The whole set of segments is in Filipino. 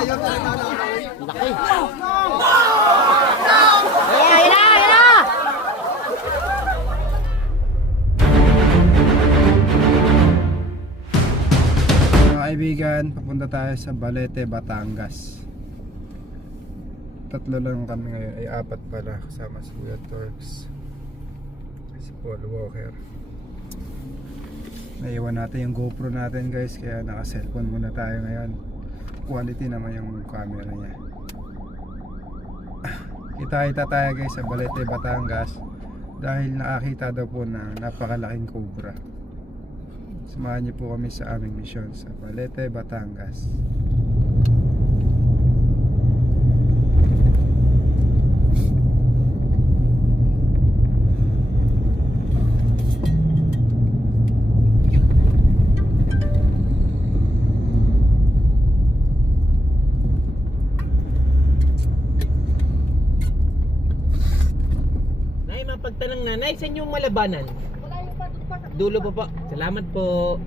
Laki. Mga kaibigan, papunta tayo sa Balete, Batangas. Tatlo lang kami ngayon, ay apat pala, kasama si Kuya Torx, si Paul Walker. Naiwan natin yung GoPro natin guys, kaya naka cellphone muna tayo ngayon. Quality naman yung camera niya. Kita-kita tayo guys sa Balete, Batangas, dahil nakakita daw po na napakalaking cobra. Samahan niyo po kami sa aming misyon sa Balete, Batangas. Nay, mapagtanong na. Nay, saan yung malabanan? Dulo po po. Salamat po.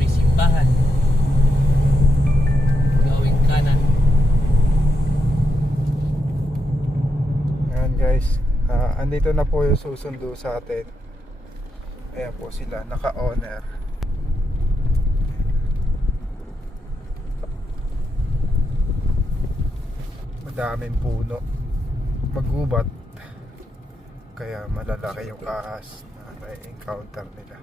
May simbahan. Gawing kanan. Ayan guys, andito na po yung susundo sa atin. Ayan po sila, naka-owner. Madaming puno, magubat, kaya malalaki yung ahas na na-encounter nila.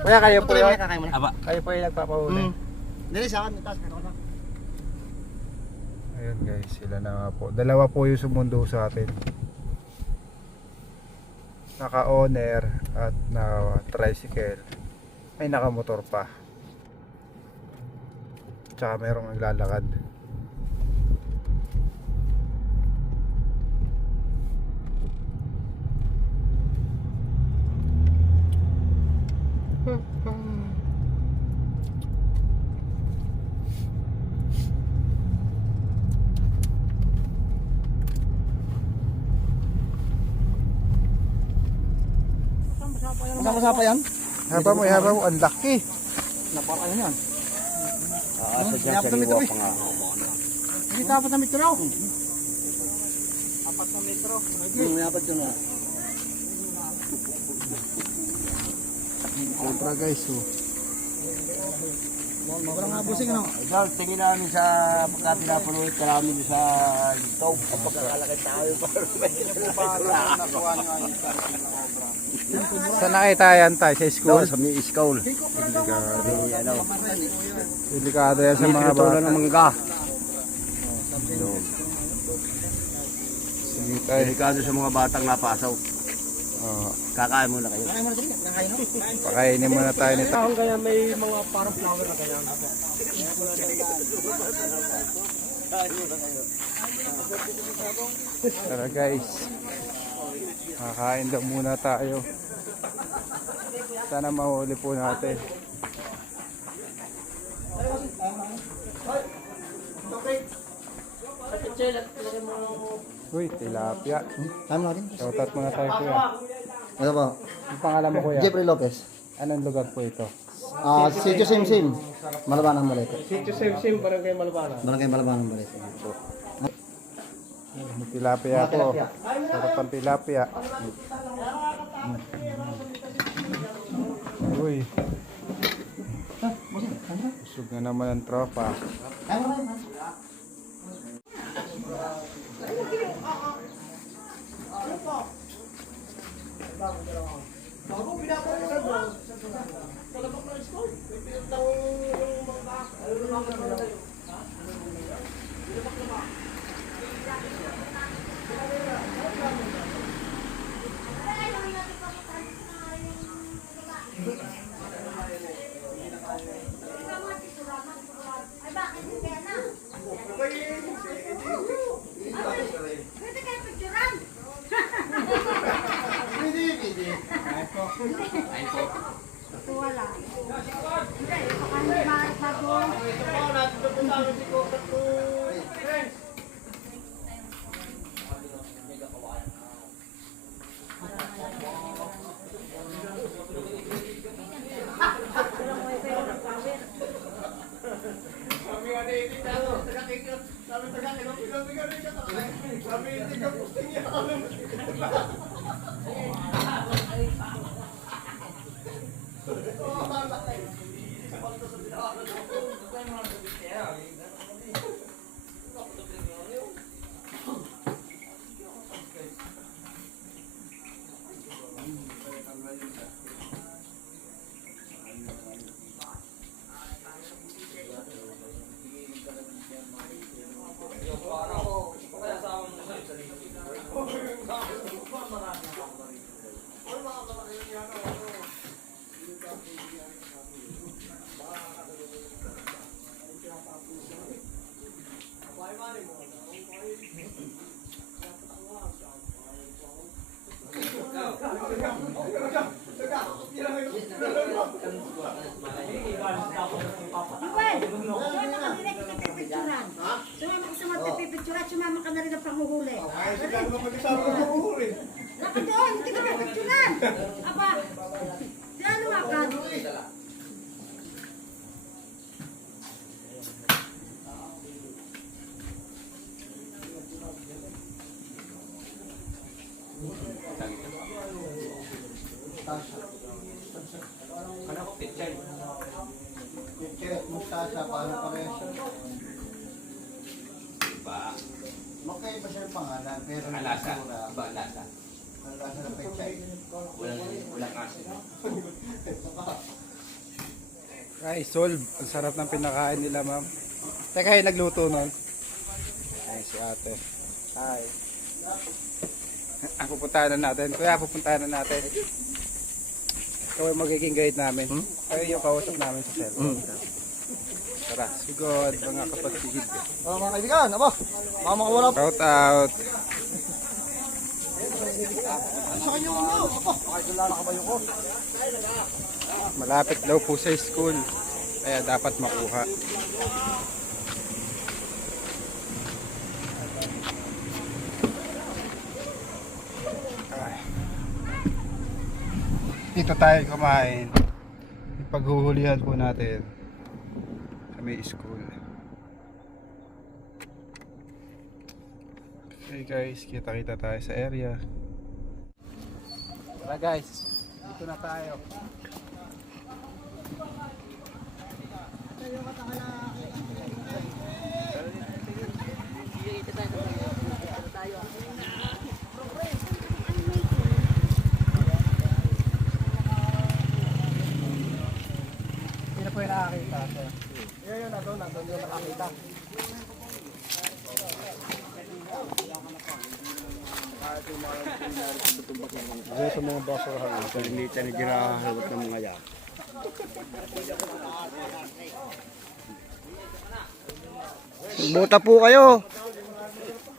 Kuya, kayo po yun? Aba. Kayo po yung nagpapahuli? Dali sa akin, taas ka na. Ayun guys, sila na nga po. Dalawa po yung sumundo sa atin. Naka-owner at naka-tricycle. May naka-motor pa. Tsaka merong naglalakad. Masama pa yan? Haba mo, ang laki. Napaka ano yan? Sa dyan sa liwa pa nga. Hindi dapat na metro. 4 na metro. Dapat yun nga. Cobra guys, oh. Mabarang nga busing ano? Idol, tingin namin sa pagka pinapunuit ka namin sa litaw. Kapag kakalakad tayo Saan nakita yan tayo? Sa school? sa may iskaul. Delikado yan sa mga bata. ng mangga. Sige tayo. Delikado sa mga batang napasaw. Oh, Kakain muna kayo. Kaya mo na sige, nakain no? pakainin muna tayo nito. Kaya may mga parang flower na kaya. Tara guys, kakain daw muna tayo. Sana mahuli po natin. Uy, tilapia. Tama natin. Shoutout muna tayo kuya. Ano ba? Ang pangalan mo kuya? Jeffrey Lopez. Anong lugar po ito? Sitio Sim. Malabanang Balete. Sitio Sim, Barangay Malabana. Barangay Malabanang Balete. May tilapia po. Sarap ang tilapia. Uy. Busog na naman ang tropa. Ay, wala. Sumama ka na rin ang panghuhuli. Laka doon, hindi ka pipicturan. Aba, sila lumakad. Ano ko, picture? Picture, mustasa, paano pares? Iba. Magkaiba siya yung pangalan, pero Ang lasa. Iba ang lasa. ang lasa ng pechay. Walang asin. Ay, solve. Ang sarap ng pinakain nila, ma'am. Teka, nagluto nun. Ay, si ate. Hi. Pupuntahan na natin. Kuya, pupuntahan na natin. Ikaw ay magiging guide namin. Kayo yung kausap namin sa cellphone. Tara, sigod mga kapatid. Mga kaibigan, aba, baka makawala po. Shout out. Sa kanya mo, aba, makikilala ka ba yung ko? Malapit daw po sa school. Kaya dapat makuha. Ay. Dito tayo kumain. Paghuhulihan po natin sa may school. Okay guys, kita-kita tayo sa area. Tara guys, dito na tayo. Hindi na po yung nakakita. Yun, nandun yung nakakita. Diyan sa mga basurahan. Kalimitan ni ginahawat ng mga yan. Buta po kayo.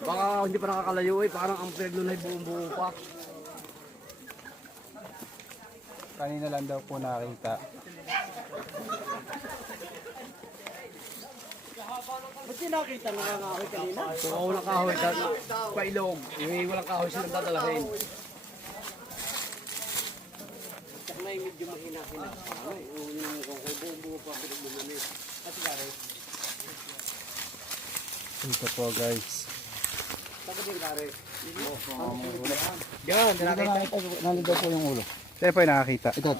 Baka hindi pa nakakalayo eh. Parang ang pegno na buong buo pa. Kanina lang daw po nakita. Ba't yung nakita nakakahoy kanina? Kung ako nakahoy, pailog. Walang kahoy silang dadalahin. Tsaka na yung medyo mahina-hina. Ay, yung buo pa pinagmumani. At gari. Ito po guys. Tapos yung gari. Yan, Nandito daw po yung ulo. Tayo po yung nakakita. Ito.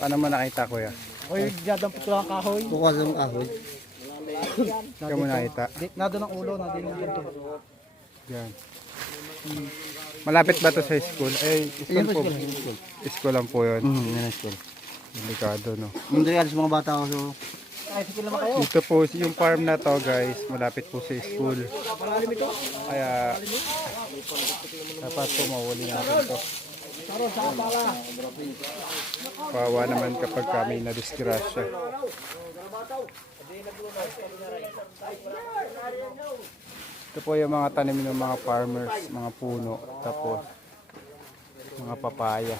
Paano mo nakita kuya? Oy, dadampot ko ang kahoy. Bukas ng kahoy. Ikaw mo nakita. Nado ng ulo, nado ng ganito. Yan. Malapit ba to sa school? Eh, school po. School lang po yun. Yan ang school. Delikado, no? Hindi alis mga bata ko. So, Ay, sige naman kayo. Dito po, yung farm na to guys, malapit po sa school. Kaya, dapat po mawali natin to. Kawawa naman kapag kami na-disgrasya. Ito po yung mga tanim ng mga farmers, mga puno, tapos mga papaya.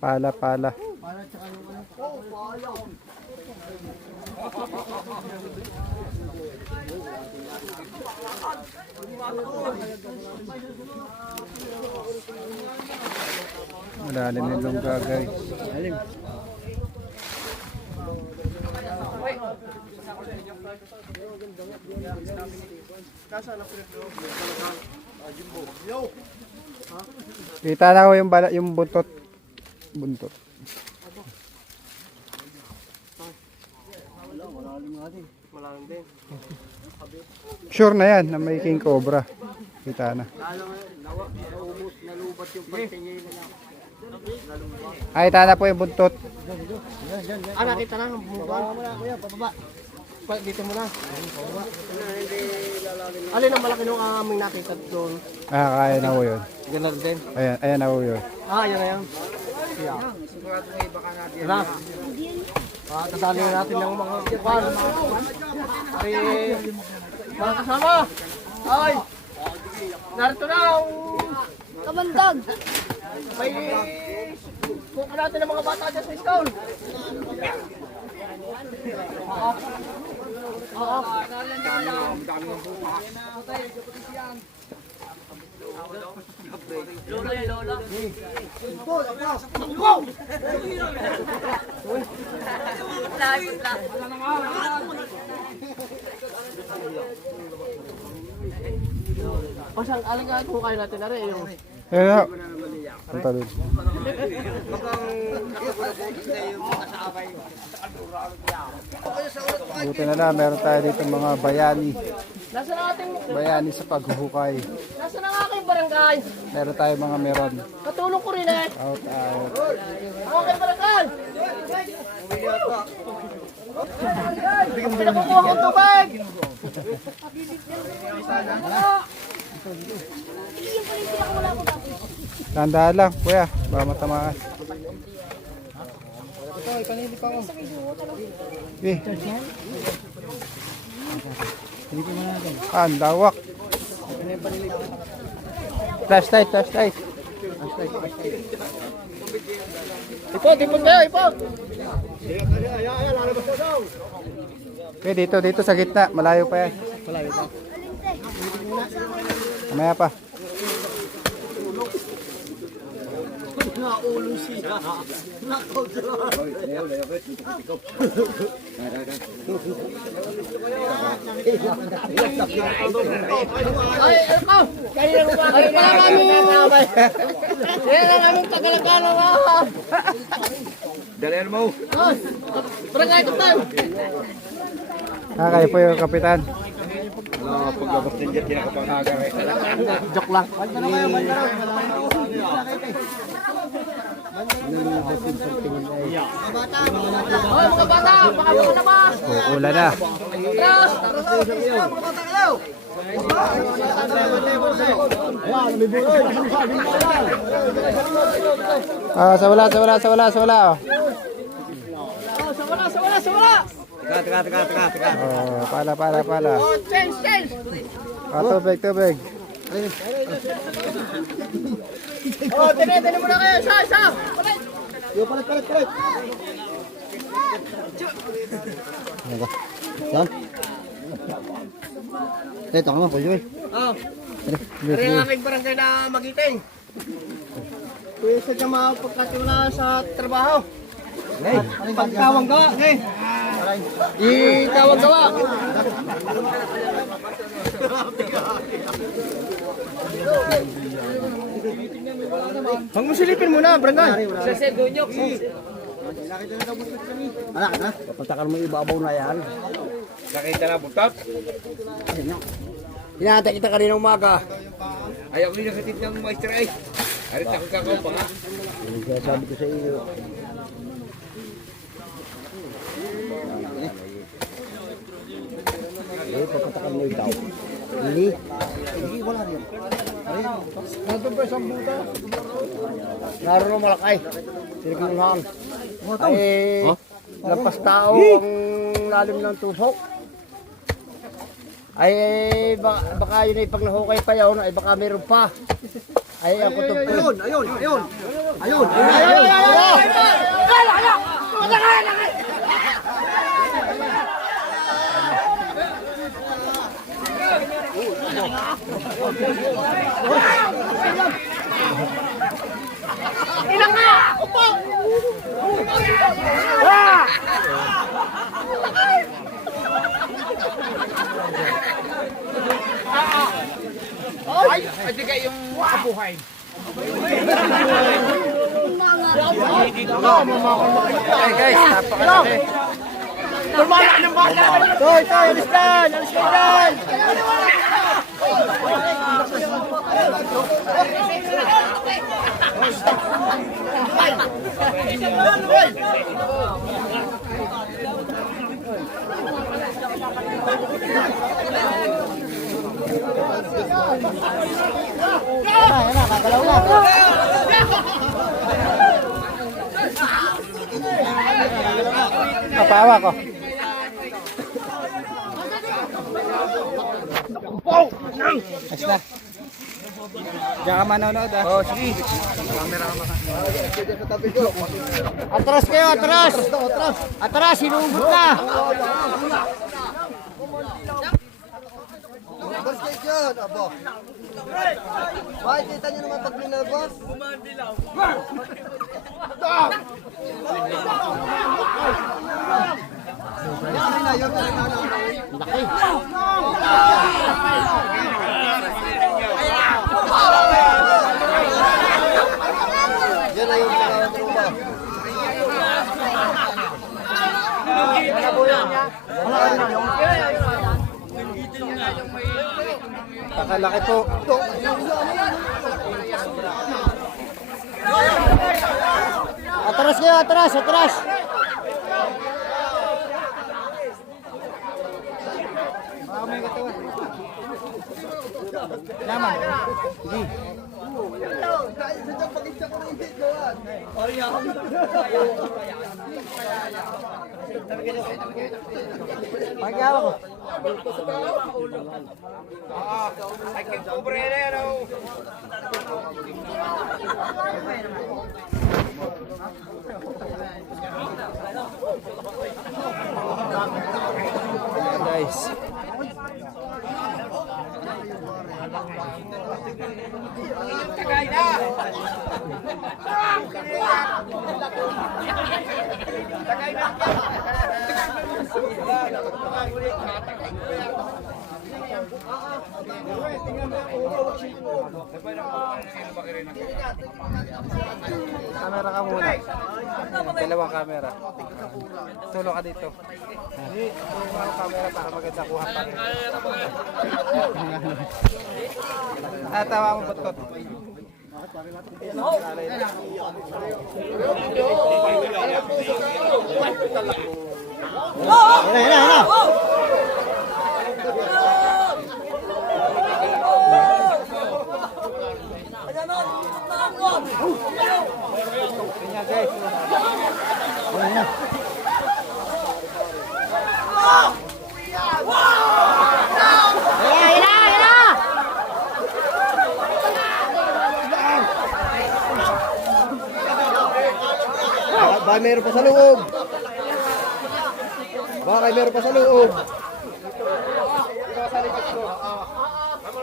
Pala, pala. Malalim yung lungga guys. Kita na ko yung yung buntot. Buntot. Sure na yan na may king cobra. Kita na. Ay, kita na po yung buntot. Nakita na. Bumaba mo na, kuya. Pababa. Dito mo na. Alin ang malaki nung aming nakita doon? Ah, kaya na po yun. Ganun din. Ayan, ayan na po yun. Ayan na yan. Tara. Tasali natin ng mga kupan. Ay, mga kasama. Ay, narito na ang Kamandag. may kuka natin ng mga bata dyan sa school. O saan, aling nga hukay natin na rin yung... Ayan na. Punta doon. Buti na lang, meron tayo dito mga bayani. Nasa na ating... Bayani sa paghuhukay. Nasa na ang aking barangay? Meron tayo mga meron. Katulong ko rin eh. Out, out. Ang aking barangay! Pinakukuha kong tubig! Tandaan lang, kuya. Baka matamaan. Eh. Ah, ang lawak. Flashlight, flashlight. Ipot, ipot kayo, ipot! Okay, dito sa gitna. Malayo pa yan. Malayo pa. Mamaya pa. Naulo siya. Ay, ako! Kaya lang ba? Ay, pala kami! Kaya lang kami tagalagano nga! dalihan mo. Oh, barangay kapitan! Ah, kayo po yung kapitan. Paglabas din dyan, kinakapangaga. Joke lang. Oh, mga bata! Baka mo labas! Uulan na. Tras! Mga bata kayo! Ah, sa wala. Oh. Oh, sa wala! Teka. Oh, pala. Oh, change! Ah, tubig. Oh, tinin mo na kayo, isa! Palit! Yan. Ito ka mo, pwede. Oh, rin ang aking barangay na magiting. Kuya sa jama pagkatiwala sa trabaho. Pagkawang gawa, eh. Itawag gawa. Huwag mo silipin muna, Brandon. Sa Sedonyok. Anak na, papatakal mo ibabaw na yan. Nakita na butat. Hinahantay kita kanina umaga. Ayaw ko yung nakatid ng maestra eh. Arit ako kakao pa nga. Kaya sabi ko sa iyo. Eh, papatakal mo ikaw. Hindi. Hindi, wala rin. Nandun pa isang buta. Naroon ang malakay. Sirikulang. Ay, lampas tao ang lalim ng tusok. Ay, baka yun ay pag nahukay pa yun, ay baka meron pa. Ay, ang kutob ko. Ayun! Ay, hindi kayo yung kabuhay. Ay guys, napakalaki. Toy, alis ka! Alis ka dyan! Napawa ko. Ayos na. Diyan ka manonood ah. Oh, sige. Atras kayo, atras! Atras, sinugot na! Basket yun, abo. Bakit kita nyo naman pag pinagwas? Yan na yung truba. Pakalaki po. Atras kayo, atras, atras! Naman. Pagkawa ko. Ay, kaya kubrero. Guys. Tagay na! Tagay na! Camera ka muna. Dalawang camera. Tulo ka dito. Dalawang camera para maganda kuha pa rin. Tawa mo ba't Kanya guys. Baka meron pa sa loob. Baka meron pa sa loob.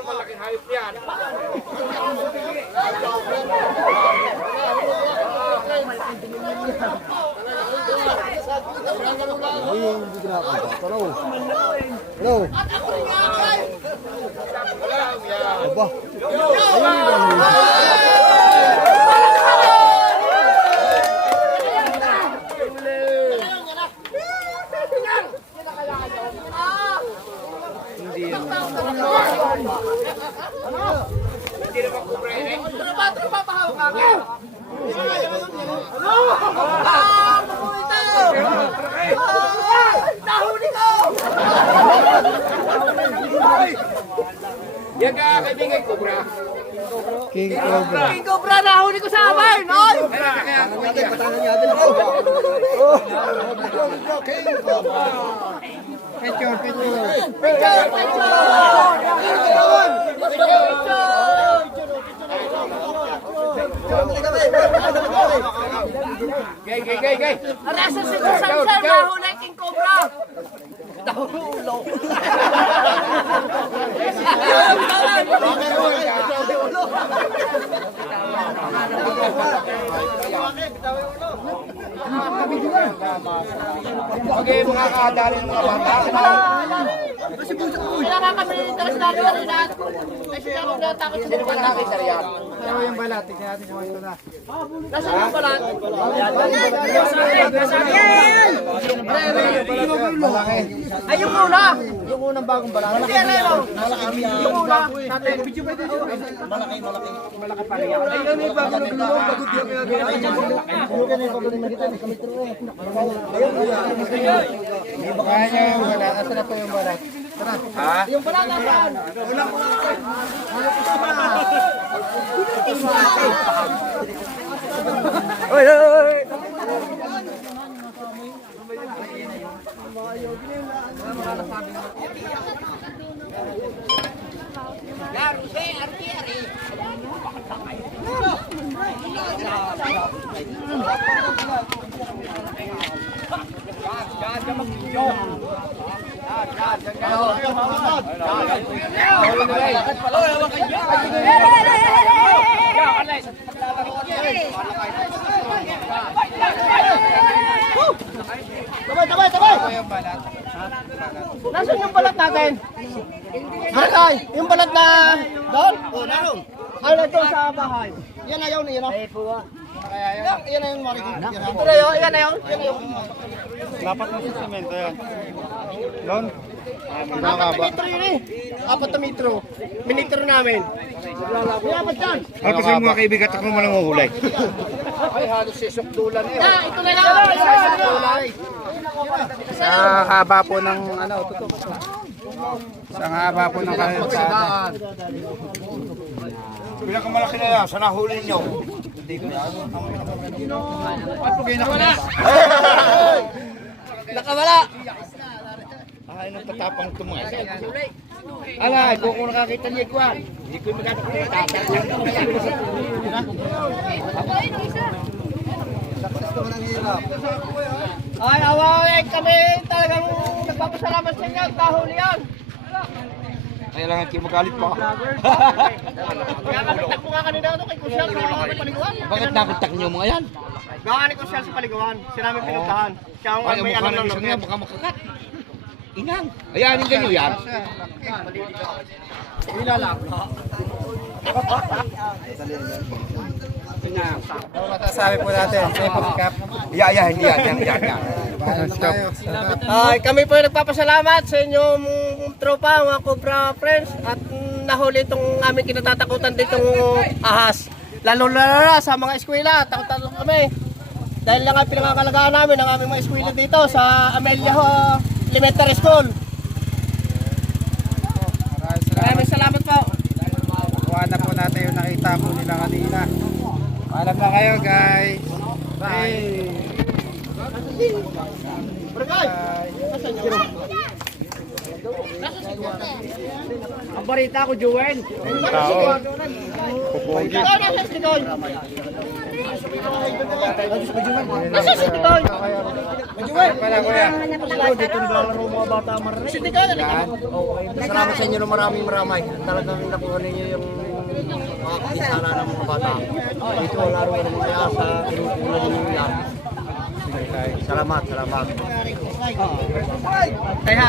Malaking hayop yan. Yan ka, kaibigan Cobra. King Cobra. King Cobra, nahuli ko sa amin! Oy! Picture. Gay. Arasa si Samson, nahuli King Cobra! Okay, mga kadali ng mga bata. Kailangan kami talas na rin at kasi ako natakot sa mga nakita riyan. Pero yung balat, tignan natin kung ito na. Nasaan yung balat? Ay, yung una! Yung unang bagong balat. Hindi, ano? Yung una! Kaya niya yung balat. Asa na po yung balat? Yung balat nasaan? Nasaan yung balat natin? Barangay, yung balat na doon? Oh, naroon. Ay, ito sa bahay. Yan ayaw na yun. Ay, po. Yan na yung marikot. Ito na yun, yan na yun. Dapat na sa semento yan. Doon? Apat na metro yun eh. 4 na metro. Minitro namin. Dapat yan. Ay, kasi mga kaibigan, takbo mo lang uhulay. Ay, halos sisukdulan eh. Ito na lang. Sa haba po ng ano, tutok. Sa haba po ng kalsada. Pinakamalaki na yan, sa nahuli nyo. Nakawala. Ay, nung tatapang tumaas. Alay, kung nakakita niya ko, hindi ko magkakita. Ay, away kami talagang nagpapasalamat sa inyo. Tahuli yan. Kaya lang kayo magalit pa. Kaya kami takbo nga kanina ito kay Kusyal sa paliguan. Bakit nakontak niyo mga yan? Gawa ni Kusyal sa paliguan. Siya namin pinuntahan. Siya ang Ay, may mukha alam na ng isang lugar. yan, baka makakat. Inang. Ayanin ganyo yan. Ano masasabi po natin? Safe of cap. Yan. Stop. Ay, kami po nagpapasalamat sa inyong tropa, mga Cobra friends, at nahuli itong aming kinatatakutan ditong ahas. Lalo sa mga eskwela, takot-takot kami. Dahil lang ang pinangangalagaan namin ang aming mga eskwela dito sa Amelia Elementary School. Maraming salamat po. Kuha na po natin yung nakita po nila kanina. Paalam na kayo guys. Bye. Ang barita ko, Joel. Tao. Pupugi. Nasa si Tigoy? Nasa si Tigoy? Pala kuya. Dito naglalaro mga bata marami. Si Tigoy, Salamat sa inyo ng maraming. Talagang nakuha ninyo yung mga kakisala ng mga bata. Dito laro ng mga sa pinupunan ninyo yan. Sige tayo. Salamat, salamat. Kaya